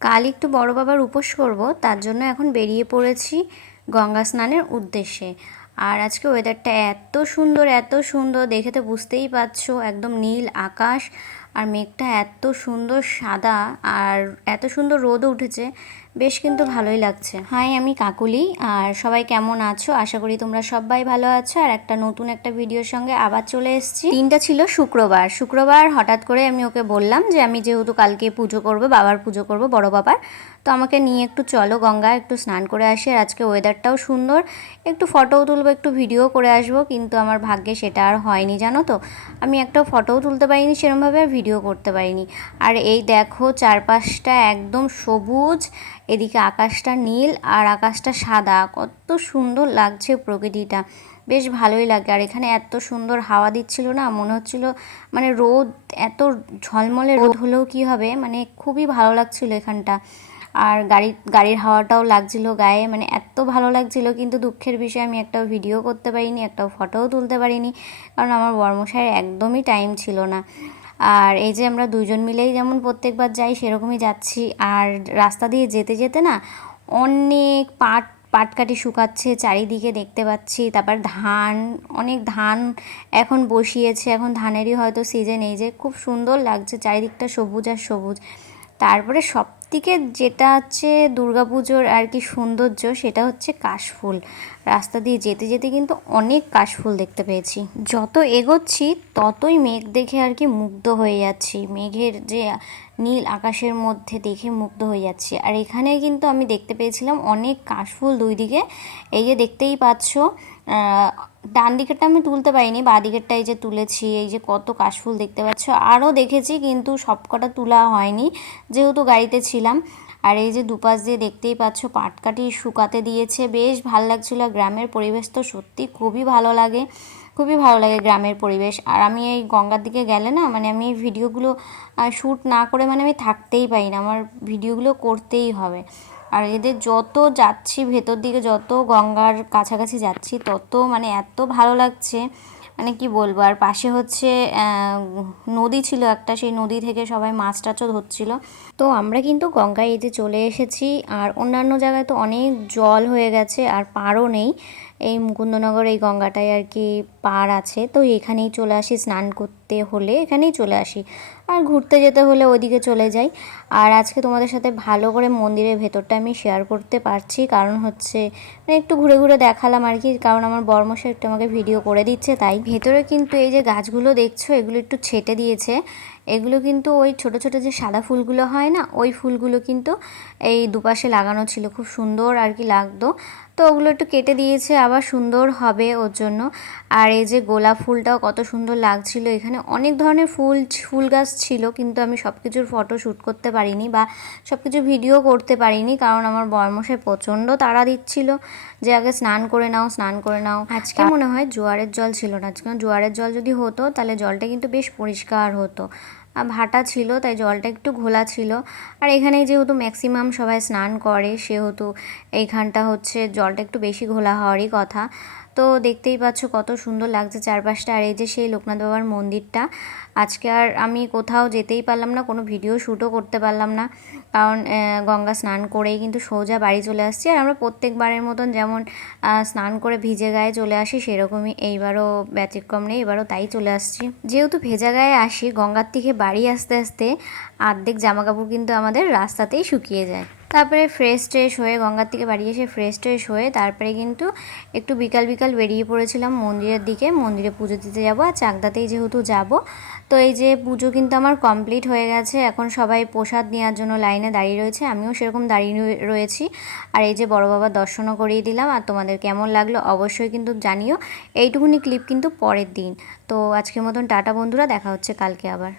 কাল একটু বড় বাবার উপোস করব, তার জন্য এখন বেরিয়ে পড়েছি গঙ্গা স্নানের উদ্দেশ্যে। আর আজকে ওয়েদারটা এত সুন্দর, দেখে তো বুঝতেই পারছো, একদম নীল আকাশ আর মেঘটা এত সুন্দর সাদা, আর এত সুন্দর রোদও উঠেছে, বেশ কিন্তু ভালোই লাগছে। হাই, আমি কাকুলি। আর সবাই কেমন আছো? আশা করি তোমরা সবাই ভালো আছো। আর একটা নতুন একটা ভিডিওর সঙ্গে আবার চলে এসেছি। দিনটা ছিল শুক্রবার হঠাৎ করে আমি ওকে বললাম যে আমি যেহেতু কালকে পুজো করবো, বাবার পুজো করবো, বড় বাবার, তো আমাকে নিয়ে একটু চলো গঙ্গা, একটু স্নান করে আসি। আর আজকে ওয়েদারটাও সুন্দর, একটু ফটোও তুলবো, একটু ভিডিও করে আসবো, কিন্তু আমার ভাগ্যে সেটা আর হয়নি, জানো তো। আমি একটা ফটোও তুলতে পারিনি সেরকমভাবে, আর ভিডিও করতে পারিনি। আর এই দেখো চারপাশটা একদম সবুজ, এদিকে আকাশটা নীল আর আকাশটা সাদা, কত সুন্দর লাগছে প্রকৃতিটা, বেশ ভালোই লাগে। আর এখানে এত সুন্দর হাওয়া দিচ্ছিল না, মনে হচ্ছিল মানে রোদ, এত ঝলমলে রোদ হলেও কি হবে, মানে খুবই ভালো লাগছিল এখানটা। আর গাড়ির হাওয়াটাও লাগছিল গায়ে, মানে এত ভালো লাগছিল। কিন্তু দুঃখের বিষয়, আমি একটাও ভিডিও করতে পারিনি, একটাও ফটোও তুলতে পারিনি, কারণ আমার বর্মশাইয়ের একদমই টাইম ছিল না। আর এই যে আমরা দুজন মিলেই যেমন প্রত্যেকবার যাই সেরকমই যাচ্ছি। আর রাস্তা দিয়ে যেতে যেতে না অনেক পাটকাঠি শুকাচ্ছে চারিদিকে দেখতে পাচ্ছি। তারপর অনেক ধান এখন বসিয়েছে, এখন ধানেরই হয়তো সিজন। এই যে খুব সুন্দর লাগছে, চারিদিকটা সবুজ আর সবুজ। তারপরে সবথেকে যেটা হচ্ছে দুর্গাপুজোর আর কি সৌন্দর্য, সেটা হচ্ছে কাশফুল। রাস্তা দিয়ে যেতে যেতে কিন্তু অনেক কাশফুল দেখতে পেয়েছি। যত এগোচ্ছি ততই মেঘ দেখে আর কি মুগ্ধ হয়ে যাচ্ছি, মেঘের যে নীল আকাশের মধ্যে দেখে মুগ্ধ হয়ে যাচ্ছি। আর এখানে কিন্তু আমি দেখতে পেয়েছিলাম অনেক কাশফুল দুই দিকে, এই যে দেখতেই পাচ্ছ। ডান দিকেরটা আমি তুলতে পারিনি, বাঁ দিকেরটা এই যে তুলেছি। এই যে কত কাশফুল দেখতে পাচ্ছ, আরও দেখেছি কিন্তু সবকটা তোলা হয়নি যেহেতু গাড়িতে ছিলাম। আর এই যে দুপাশ দিয়ে দেখতেই পাচ্ছ পাটকাঠি শুকাতে দিয়েছে, বেশ ভালো লাগছিলো। গ্রামের পরিবেশ তো সত্যি খুবই ভালো লাগে, খুবই ভালো লাগে গ্রামের পরিবেশ। আর আমি এই গঙ্গার দিকে গেলে না, মানে আমি এই ভিডিওগুলো শ্যুট না করে মানে আমি থাকতেই পারি না, আমার ভিডিওগুলো করতেই হবে। আর এদের যত যাচ্ছি ভেতর দিকে, যত গঙ্গার কাছাকাছি যাচ্ছি, তত মানে এত ভালো লাগছে, মানে কি বলবো। আর পাশে হচ্ছে নদী ছিল একটা, সেই নদী থেকে সবাই মাছ টাছও ধরছিল। তো আমরা কিন্তু গঙ্গায় এই যে চলে এসেছি। আর অন্যান্য জায়গায় তো অনেক জল হয়ে গেছে, আর পাড়ও নেই। এই মুকুন্দনগর এই গঙ্গাটায় আর কি পাড় আছে, তো এখানেই চলে আসি স্নান করতে হলে, এখানেই চলে আসি। আর ঘুরতে যেতে হলে ওইদিকে চলে যাই। আর আজকে তোমাদের সাথে ভালো করে মন্দিরের ভেতরটা আমি শেয়ার করতে পারছি, কারণ হচ্ছে মানে একটু ঘুরে ঘুরে দেখালাম আর কি, কারণ আমার বর্মশাই একটু আমাকে ভিডিও করে দিচ্ছে তাই। ভেতরে কিন্তু এই যে গাছগুলো দেখছো, এগুলো একটু ছেটে দিয়েছে। এগুলো কিন্তু ওই ছোট ছোট যে সাদা ফুলগুলো হয় না, ওই ফুলগুলো কিন্তু এই দুপাশে লাগানো ছিল, খুব সুন্দর আর কি লাগতো। তো ওগুলো একটু কেটে দিয়েছে, আবার সুন্দর হবে ওর জন্য। আর এই যে গোলাপ ফুলটাও কত সুন্দর লাগছিল। এখানে অনেক ধরনের ফুল গাছ ছিল, কিন্তু আমি সব কিছুর ফটো শ্যুট করতে পারিনি বা সব কিছু ভিডিও করতে পারিনি, কারণ আমার বর্মশাই প্রচণ্ড তাড়া দিচ্ছিল যে আগে স্নান করে নাও, স্নান করে নাও। আজকে মনে হয় জোয়ারের জল ছিল না, আজকে জোয়ারের জল যদি হতো তাহলে জলটা কিন্তু বেশ পরিষ্কার হতো। ভাটা ছিল তাই জলটা একটু ঘোলা ছিল। আর এখানে যেহেতু ম্যাক্সিমাম সবাই স্নান করে, সেহেতু এইখানটা হচ্ছে জলটা একটু বেশি ঘোলা হওয়ারই কথা। তো দেখতেই পাচ্ছ কত সুন্দর লাগছে চারপাশটা। আর এই যে সেই লোকনাথ বাবার মন্দিরটা, আজকে আর আমি কোথাও যেতেই পারলাম না, কোনো ভিডিও শ্যুটও করতে পারলাম না, কারণ গঙ্গা স্নান করেই কিন্তু সোজা বাড়ি চলে আসছি। আর আমরা প্রত্যেকবারের মতন যেমন স্নান করে ভিজে গায়ে চলে আসি, সেরকমই এইবারও ব্যতিক্রম নেই, এবারও তাই চলে আসছি। যেহেতু ভেজা গায়ে আসি, গঙ্গার থেকে বাড়ি আসতে আসতে অর্ধেক জামাকাপড় কিন্তু আমাদের রাস্তাতেই শুকিয়ে যায়। তারপরে ফ্রেশ ট্রেশ হয়ে, গঙ্গার থেকে বাড়ি এসে ফ্রেশ ট্রেশ হয়ে তারপরে কিন্তু একটু বিকাল বেরিয়ে পড়েছিলাম মন্দিরের দিকে, মন্দিরে পুজো দিতে যাব। আর চাকদাতেই যেহেতু যাব, তো এই যে পুজো কিন্তু আমার কমপ্লিট হয়ে গেছে। এখন সবাই প্রসাদ নেওয়ার জন্য লাইনে দাঁড়িয়ে রয়েছে, আমিও সেরকম দাঁড়িয়ে রয়েছি। আর এই যে বড় বাবার দর্শনও করিয়ে দিলাম। আর তোমাদের কেমন লাগলো অবশ্যই কিন্তু জানিও। এইটুকুনি ক্লিপ কিন্তু পরের দিন। তো আজকের মতন টাটা বন্ধুরা, দেখা হচ্ছে কালকে আবার।